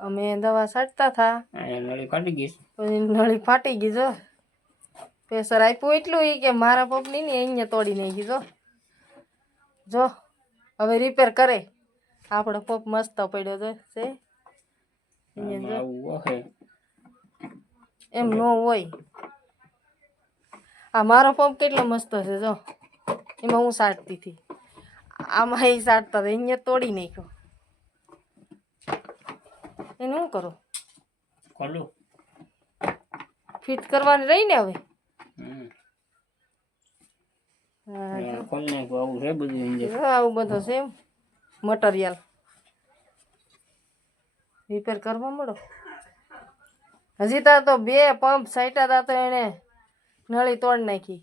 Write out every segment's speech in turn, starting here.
અમે દવા છાંટતા હતા, નળી ફાટી ગઈ. પછી નળી ફાટી ગઈ. જો પ્રેશર આપ્યું એટલું ઈ કે મારા પગની ને અહીંયા તોડી નાખી. જો હવે રિપેર કરે. આપણો પગ મસ્ત પડ્યો છે. એમ ન હોય. આ મારો પંપ કેટલો મસ્ત છે. જો એમાં હું સાટતી હતી, આમાં એ સાટતા હતા, અહીંયા તોડી નાખ્યો. એને શું કરો? ખોલું ફિટ કરવાની રહી ને હવે. આવું બધું છે એમ મટીરિયલ. રિપેર કરવા મળો. હજી તાર તો 2 પંપ સાઈટા હતા તો એને નળી તોડ નાખી.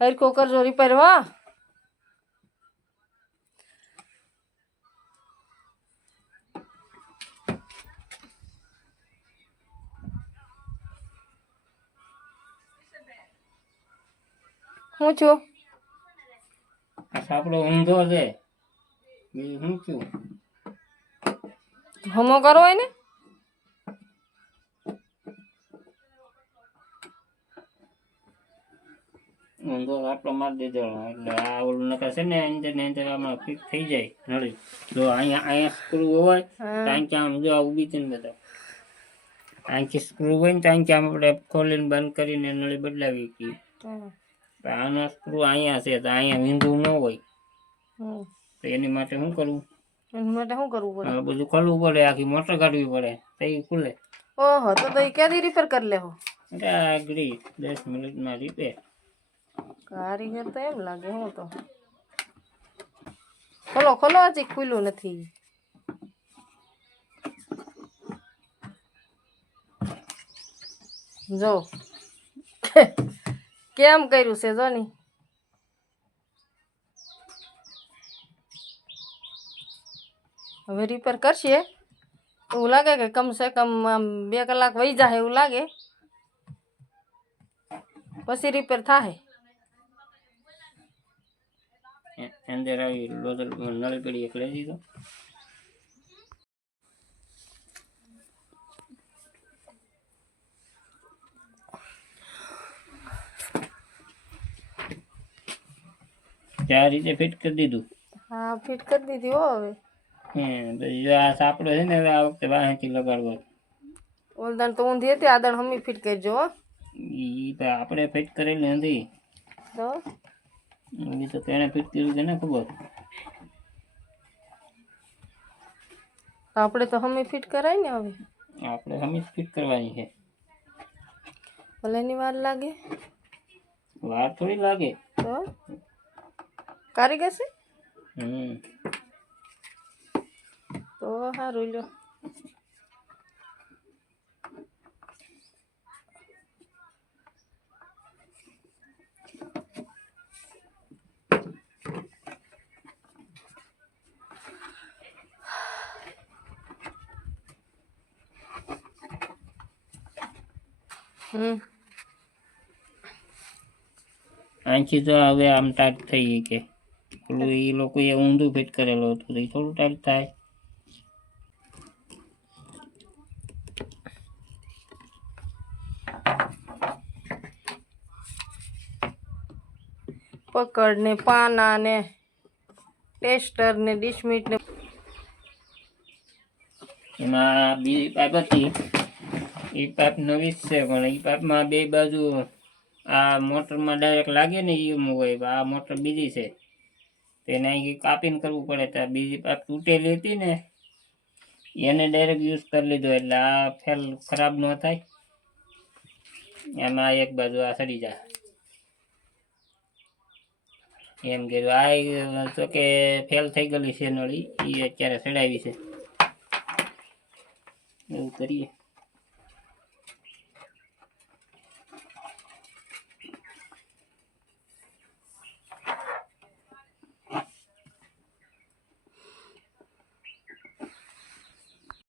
હરખો કરજો રિપેર. વાહ હું છું આપણો ઊંધો છે. હું છું હમો કરો હોય ને. ઊંધો આટલો મારી દીધો એટલે આ ઓલું નકા છે ને અંદર ને અંદર આમાં ફિટ થઈ જાય નળી. જો અહીંયા સ્ક્રૂ હોય તો અહીં આમ જો ઊભી છે ને બધા અહીંથી સ્ક્રૂ હોય ને તો અહીં આમ આપણે ખોલીને બંધ કરીને નળી બદલાવી શકીએ. આનો સ્ક્રૂ અહીંયા છે તો અહીંયા વીંધું ન હોય તો એની માટે શું કરવું? એની માટે શું કરવું પડે? બધું ખોલવું પડે, આખી મોટર કાઢવી પડે તો એ ખુલે. ઓહો, તો એ ક્યાંથી રિપેર કરી લેવો? આગળ 10 મિનિટમાં રિપેર. કારીગર તો એમ લાગે. હું તો ખોલો ખોલો, હજી ખુલ્લું નથી. જો કેમ કર્યું છે. જો ની હવે રિપેર કરશે એવું લાગે કે કમસે કમ આમ 2 કલાક વહી જાય એવું લાગે. પછી રિપેર થાય. અંદર આવી નળી પડી એક લઈ દીધો. આ રીતે ફિટ કરી દીધું. હા, ફિટ કરી દીધી હો. હવે પછી આ સાપડો છે ને હવે આ વખતે વાહેથી લગાડવો. ઓલદાન તો ઊંધી હતી, આદણ હમી ફિટ કરજો. ઈ તો આપણે ફિટ કરેલી નથી તો ઈ તો તેને ફિટ કર્યું કે ના ખબર. આપણે તો હમી ફિટ કરાય ને. હવે આપણે હમી ફિટ કરવાની છે. ભલે ની વાર લાગે. વાર થોડી લાગે. તો કારીગર છે તો સારું લ્યો. અહીંથી તો હવે આમ ટાઈટ થઈ ગઈ કે પેલું એ લોકોએ ઊંધું ફિટ કરેલું હતું તો એ થોડું ટાઈટ થાય. પકડ ને પાના ને ટેસ્ટર ને ડિશમીટ ને એમાં બીજી પાઇપ હતી. એ પાઇપ નવી જ છે પણ એ પાઇપમાં 2 બાજુ આ મોટરમાં ડાયરેક્ટ લાગે ને એમ હોય. આ મોટર બીજી છે તેને અહીં કાપીને કરવું પડે. તો બીજી પાઇપ તૂટેલી હતી ને એને ડાયરેક્ટ યુઝ કરી લીધો એટલે આ ફેલ ખરાબ ન થાય. એમાં એક બાજુ આ સડી જાય એમ કીધું. આ તો કે ફેલ થઈ ગયેલી છે નળી, એ અત્યારે સડાવી છે. એવું કરીએ.